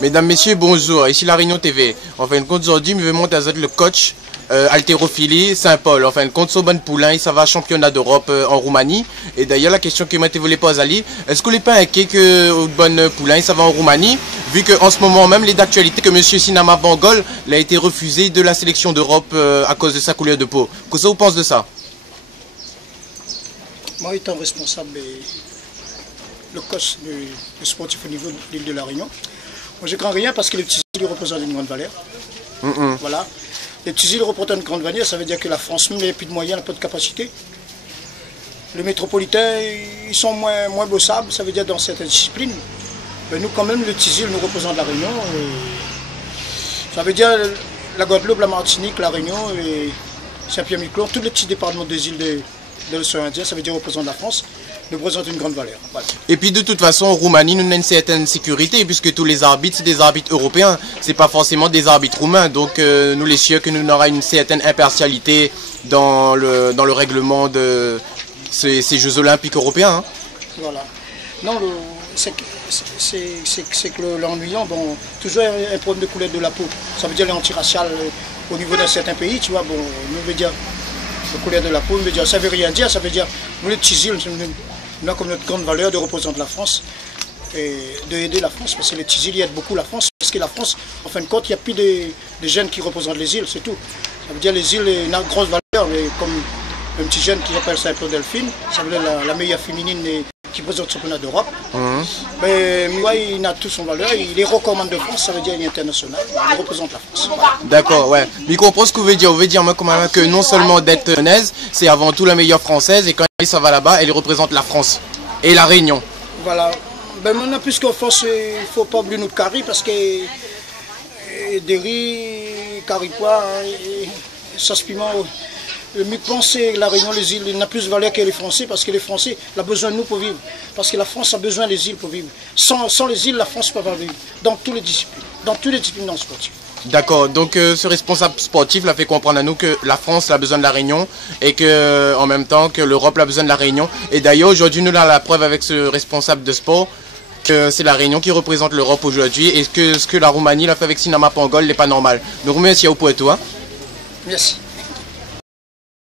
Mesdames, Messieurs, bonjour. Ici La Réunion TV. En fin de compte, aujourd'hui, je vais monter avec le coach haltérophilie Saint-Paul. En fin de compte, Soban Poulain, ça va championnat d'Europe en Roumanie. Et d'ailleurs, la question que moi, je voulais poser à Ali, est-ce que n'est pas inquiet que Soban Poulain, ça va en Roumanie, vu qu'en ce moment même, les d'actualité que M. Sinama Bangol a été refusé de la sélection d'Europe à cause de sa couleur de peau. Qu'est-ce que vous pensez de ça? Moi, étant responsable le coach du sportif au niveau de l'île de La Réunion, moi je ne crains rien parce que les petits îles représentent une grande valeur. Voilà. Les petits îles représentent une grande valeur, ça veut dire que la France, même n'a plus de moyens, n'a pas de capacité. Les métropolitains, ils sont moins bossables, ça veut dire dans certaines disciplines. Mais nous, quand même, les petits îles nous représentent La Réunion. Ça veut dire la Guadeloupe, la Martinique, La Réunion et Saint-Pierre-Miquelon, tous les petits départements des îles de l'océan Indien, ça veut dire représente la France, nous représente une grande valeur. Voilà. Et puis de toute façon, en Roumanie, nous avons une certaine sécurité, puisque tous les arbitres, c'est des arbitres européens, c'est pas forcément des arbitres roumains. Donc nous les sûrs que nous aurons une certaine impartialité dans le règlement de ces Jeux Olympiques européens. Hein. Voilà. Non, c'est que l'ennuyant, bon, toujours un problème de couleur de la peau. Ça veut dire l'antiracial au niveau d'un certain pays, tu vois, bon, nous veut dire la couleur de la peau, ça ne veut rien dire, ça veut dire, nous les petits îles, nous avons comme notre grande valeur de représenter la France et d'aider la France, parce que les petits îles aident beaucoup la France, parce que la France, en fin de compte, il n'y a plus de jeunes qui représentent les îles, c'est tout. Ça veut dire les îles ont une grosse valeur, mais comme un petit jeune qui s'appelle Saint-Paul Delphine, ça veut dire la meilleure féminine qui présente le championnat d'Europe. Mais moi, il a toute son valeur, il est recommandé de France, ça veut dire international, il représente la France. D'accord, ouais. Mais comprends ce que vous voulez dire. Vous voulez dire moi, que non seulement d'être lyonnaise, c'est avant tout la meilleure française, et quand ça va là-bas, elle représente la France et la Réunion. Voilà. Ben maintenant, puisqu'en France, il ne faut pas oublier notre carré, parce que des riz, caripois, sauce piment. Mais penser la Réunion, les îles, il n'a plus de valeur que les Français, parce que les Français ont besoin de nous pour vivre. Parce que la France a besoin des îles pour vivre. Sans les îles, la France ne peut pas vivre. Dans toutes les disciplines sportives. D'accord, donc ce responsable sportif l'a fait comprendre à nous que la France a besoin de la Réunion et que en même temps que l'Europe a besoin de la Réunion. Et d'ailleurs, aujourd'hui, nous avons la preuve avec ce responsable de sport que c'est la Réunion qui représente l'Europe aujourd'hui et que ce que la Roumanie l'a fait avec Sinama Bangol n'est pas normal. Donc merci à vous pour tout. Hein. Merci.